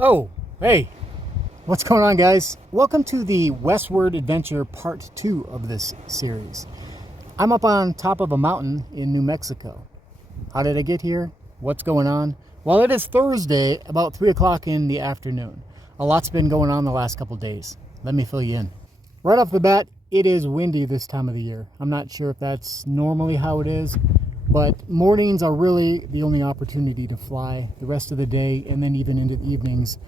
Oh, hey, what's going on, guys? Welcome to the Westward Adventure Part 2 of this series. I'm up on top of a mountain in New Mexico. How did I get here? What's going on? Well, it is Thursday, about 3 o'clock in the afternoon. A lot's been going on the last couple days. Let me fill you in. Right off the bat, it is windy this time of the year. I'm not sure if that's normally how it is, but mornings are really the only opportunity to fly. The rest of the day and then even into the evenings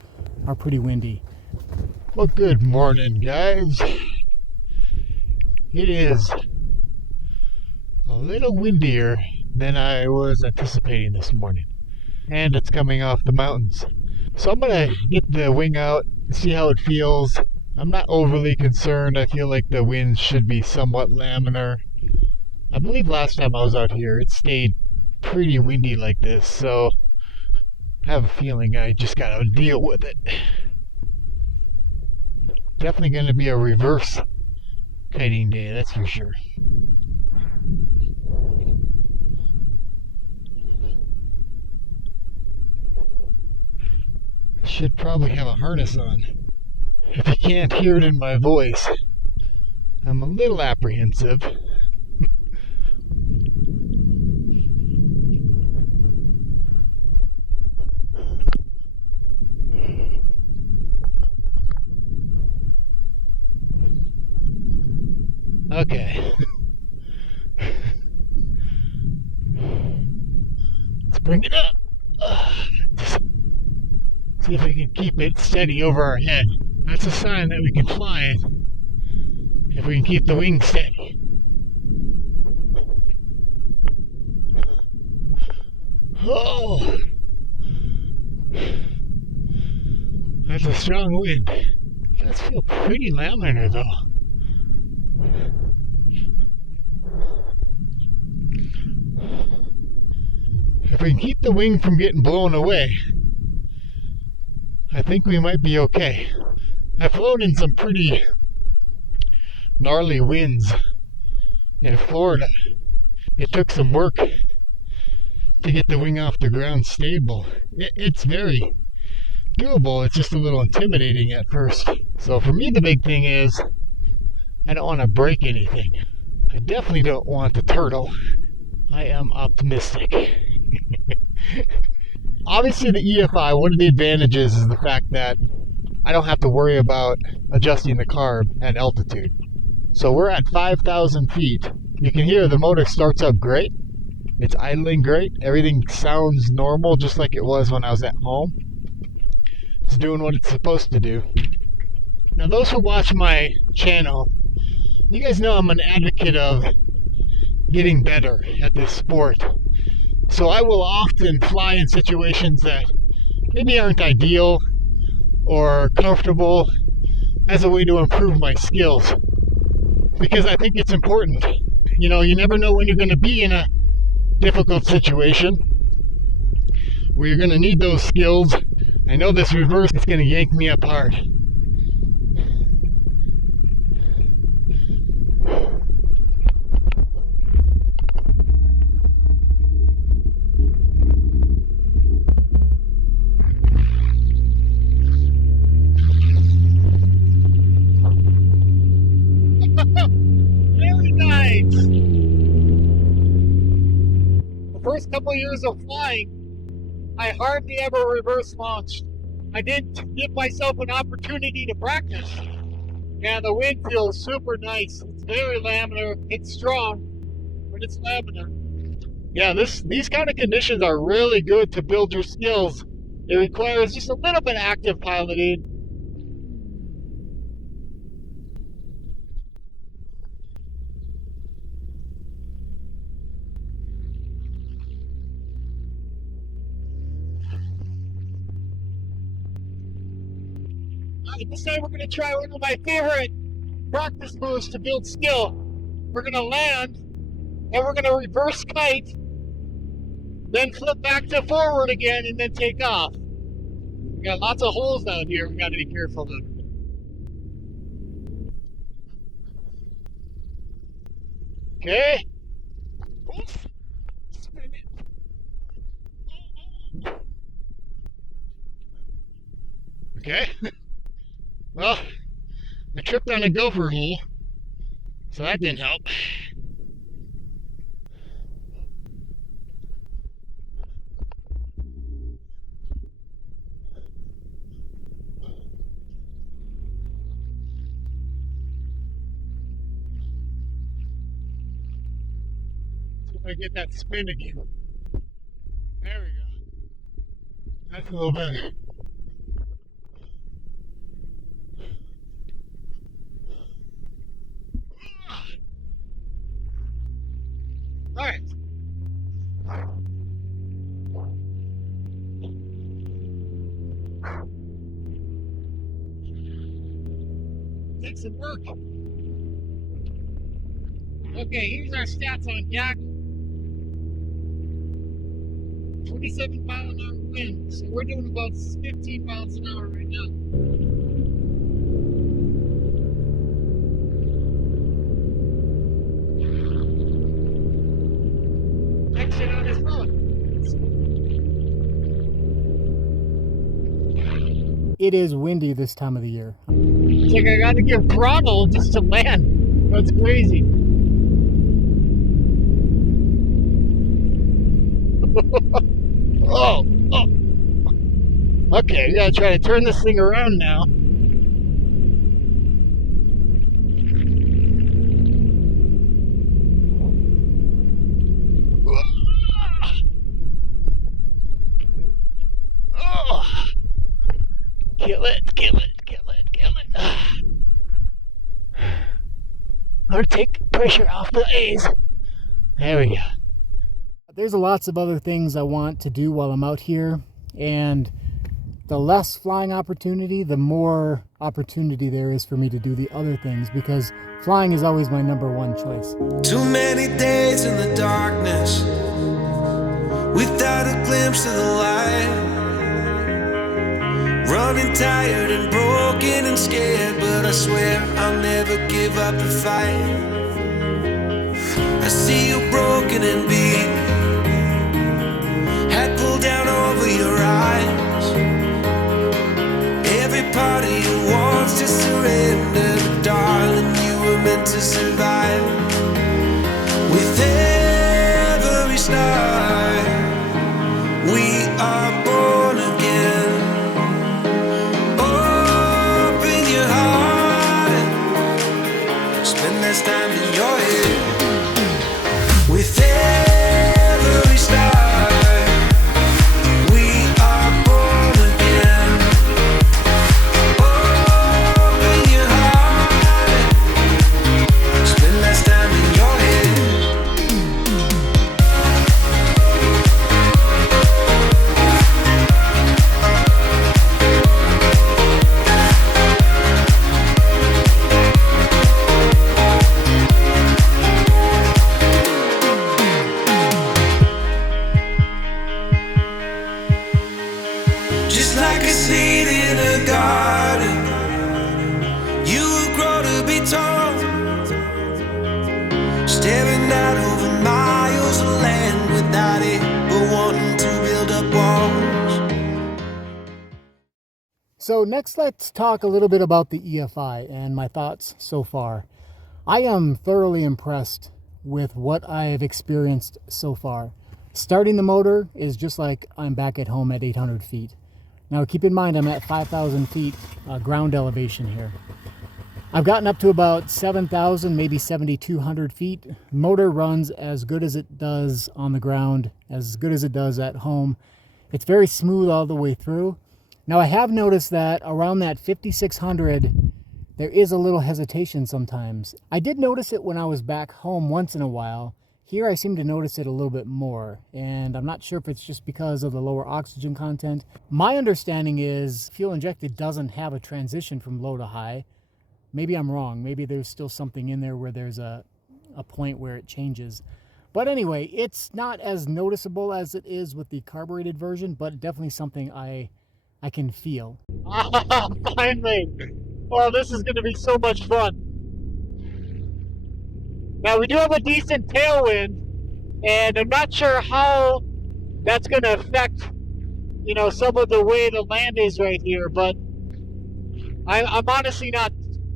are pretty windy. Well, good morning, guys. It is a little windier than I was anticipating this morning, and it's coming off the mountains. So I'm gonna get the wing out and see how it feels. I'm not overly concerned. I feel like the wind should be somewhat laminar. I believe last time I was out here, it stayed pretty windy like this, so I have a feeling I just gotta deal with it. Definitely gonna be a reverse kiting day, that's for sure. Should probably have a harness on. If you can't hear it in my voice, I'm a little apprehensive. Okay. Let's bring it up. Just see if we can keep it steady over our head. That's a sign that we can fly it. If we can keep the wing steady. Oh! That's a strong wind. It does feel pretty laminar though. If we can keep the wing from getting blown away, I think we might be okay. I've flown in some pretty gnarly winds in Florida. It took some work to get the wing off the ground stable. It's very doable. It's just a little intimidating at first. So for me, the big thing is I don't want to break anything. I definitely don't want the turtle. I am optimistic. Obviously, the EFI, one of the advantages is the fact that I don't have to worry about adjusting the carb at altitude. So we're at 5,000 feet. You can hear the motor starts up great. It's idling great. Everything sounds normal, just like it was when I was at home. It's doing what it's supposed to do. Now, those who watch my channel, you guys know I'm an advocate of getting better at this sport. So I will often fly in situations that maybe aren't ideal or comfortable as a way to improve my skills. Because I think it's important. You know, you never know when you're going to be in a difficult situation where you're going to need those skills. I know this reverse is going to yank me up hard. Very nice. The first couple of years of flying, I hardly ever reverse launched. I didn't give myself an opportunity to practice. And the wind feels super nice. It's very laminar. It's strong, but it's laminar. Yeah, these kind of conditions are really good to build your skills. It requires just a little bit of active piloting. This time we're going to try one of my favorite practice moves to build skill. We're going to land, and we're going to reverse kite, then flip back to forward again, and then take off. We got lots of holes down here we got to be careful of. Okay. Oops. Spin it. Okay. Well, I tripped on a gopher hole, so that didn't help. I get that spin again. There we go. That's a little better. All right. Take some work. Okay, here's our stats on yak. 27 mile an hour wind, so we're doing about 15 miles an hour right now. Exit on this road. It is windy this time of the year. It's like I gotta give throttle just to land. That's crazy. Oh. Okay, we gotta try to turn this thing around now. Oh. Kill it. Or take pressure off the A's. There we go. There's lots of other things I want to do while I'm out here, and the less flying opportunity, the more opportunity there is for me to do the other things, because flying is always my number one choice. Too many days in the darkness without a glimpse of the light. Running tired and broken and scared, but I swear I'll never give up the fight. I see you broken and beat, head pulled down over your eyes. Every part of you wants to surrender, but darling, you were meant to survive. With every star, we are born again. Open your heart, spend less time in your head. With every star, we are born again. Open your heart, spend less time in your head. Just like a seed in a garden, you will grow to be tall, staring out over miles of land without it, but wanting to build up walls. So next, let's talk a little bit about the EFI and my thoughts so far. I am thoroughly impressed with what I've experienced so far. Starting the motor is just like I'm back at home at 800 feet. Now keep in mind I'm at 5,000 feet ground elevation here. I've gotten up to about 7,000, maybe 7,200 feet. Motor runs as good as it does on the ground, as good as it does at home. It's very smooth all the way through. Now I have noticed that around that 5,600, there is a little hesitation sometimes. I did notice it when I was back home once in a while. Here I seem to notice it a little bit more, and I'm not sure if it's just because of the lower oxygen content. My understanding is fuel injected doesn't have a transition from low to high. Maybe I'm wrong. Maybe there's still something in there where there's a point where it changes. But anyway, it's not as noticeable as it is with the carbureted version, but definitely something I can feel. Finally! Oh, this is going to be so much fun. Now, we do have a decent tailwind, and I'm not sure how that's going to affect, some of the way the land is right here, but I'm honestly not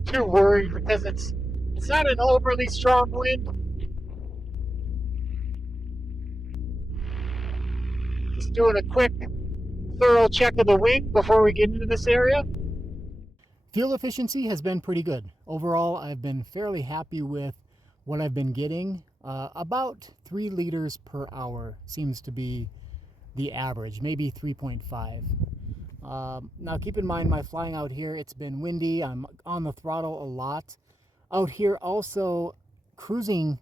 too worried because it's not an overly strong wind. Just doing a quick, thorough check of the wing before we get into this area. Fuel efficiency has been pretty good. Overall, I've been fairly happy with what I've been getting. About 3 liters per hour seems to be the average, maybe 3.5. Now keep in mind, my flying out here, it's been windy. I'm on the throttle a lot. Out here also, cruising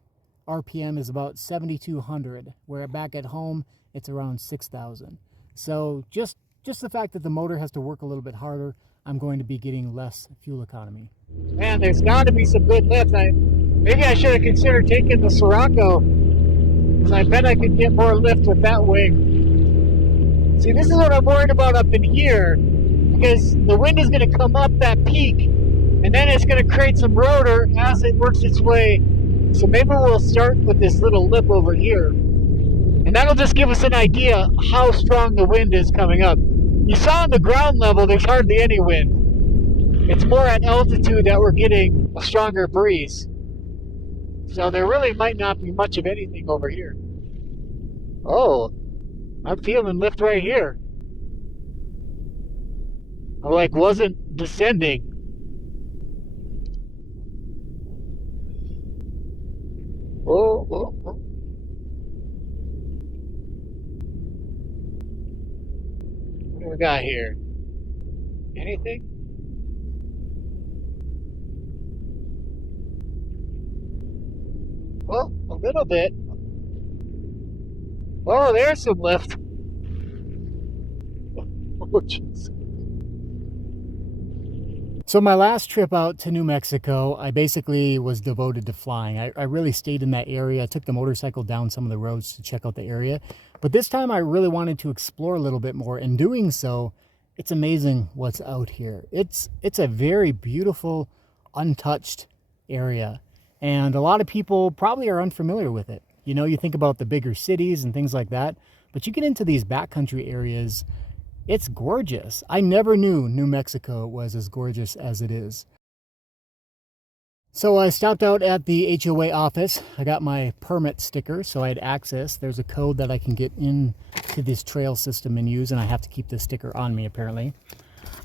RPM is about 7,200, where back at home, it's around 6,000. So just the fact that the motor has to work a little bit harder, I'm going to be getting less fuel economy. Man, there's got to be some good lift. Maybe I should have considered taking the Sirocco, because I bet I could get more lift with that wing. See, this is what I'm worried about up in here, because the wind is going to come up that peak, and then it's going to create some rotor as it works its way. So maybe we'll start with this little lip over here, and that'll just give us an idea how strong the wind is coming up. You saw on the ground level, there's hardly any wind. It's more at altitude that we're getting a stronger breeze. So there really might not be much of anything over here. Oh, I'm feeling lift right here. I wasn't descending. Oh, oh, oh. What do we got here? Anything? Well, a little bit. Oh, there's some lift. Oh, jeez. So my last trip out to New Mexico, I basically was devoted to flying. I really stayed in that area. I took the motorcycle down some of the roads to check out the area. But this time I really wanted to explore a little bit more. In doing so, it's amazing what's out here. It's a very beautiful, untouched area. And a lot of people probably are unfamiliar with it. You know, you think about the bigger cities and things like that, but you get into these backcountry areas, it's gorgeous. I never knew New Mexico was as gorgeous as it is. So I stopped out at the HOA office. I got my permit sticker, so I had access. There's a code that I can get into this trail system and use, and I have to keep this sticker on me apparently.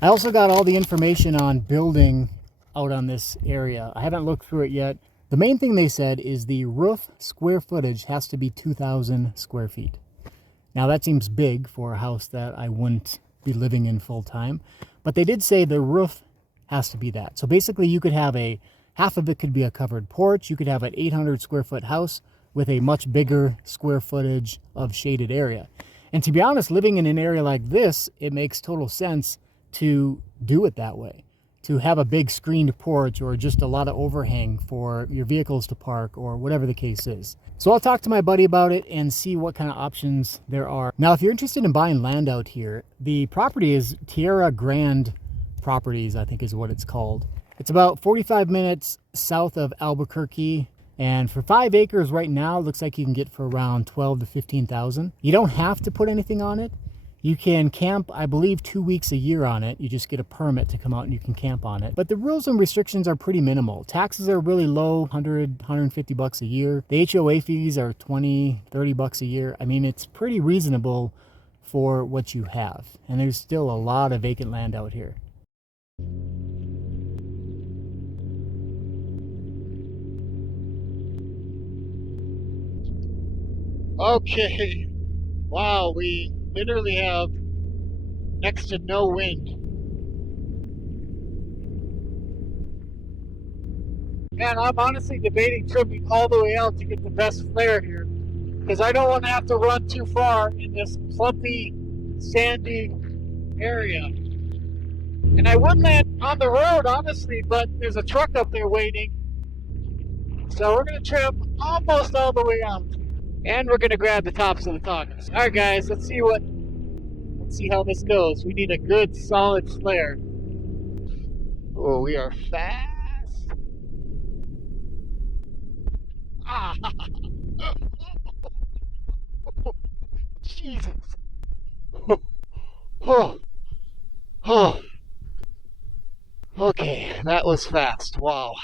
I also got all the information on building out on this area. I haven't looked through it yet. The main thing they said is the roof square footage has to be 2,000 square feet. Now that seems big for a house that I wouldn't be living in full time, but they did say the roof has to be that. So basically you could have half of it could be a covered porch. You could have an 800 square foot house with a much bigger square footage of shaded area. And to be honest, living in an area like this, it makes total sense to do it that way. To have a big screened porch or just a lot of overhang for your vehicles to park or whatever the case is. So I'll talk to my buddy about it and see what kind of options there are. Now, if you're interested in buying land out here, the property is Tierra Grande Properties, I think is what it's called. It's about 45 minutes south of Albuquerque. And for 5 acres right now, it looks like you can get for around 12 to 15,000. You don't have to put anything on it. You can camp, I believe, 2 weeks a year on it. You just get a permit to come out and you can camp on it. But the rules and restrictions are pretty minimal. Taxes are really low, 100, 150 bucks a year. The HOA fees are 20, 30 bucks a year. I mean, it's pretty reasonable for what you have. And there's still a lot of vacant land out here. Okay. Wow, we literally have next to no wind. Man, I'm honestly debating trimming all the way out to get the best flare here, because I don't want to have to run too far in this clumpy, sandy area. And I would land on the road, honestly, but there's a truck up there waiting. So we're going to trim almost all the way out. And we're going to grab the tops of the togglers. Alright guys, let's see how this goes. We need a good solid flare. Oh, we are fast. Ah. Jesus. Oh. Oh. that was fast. Wow.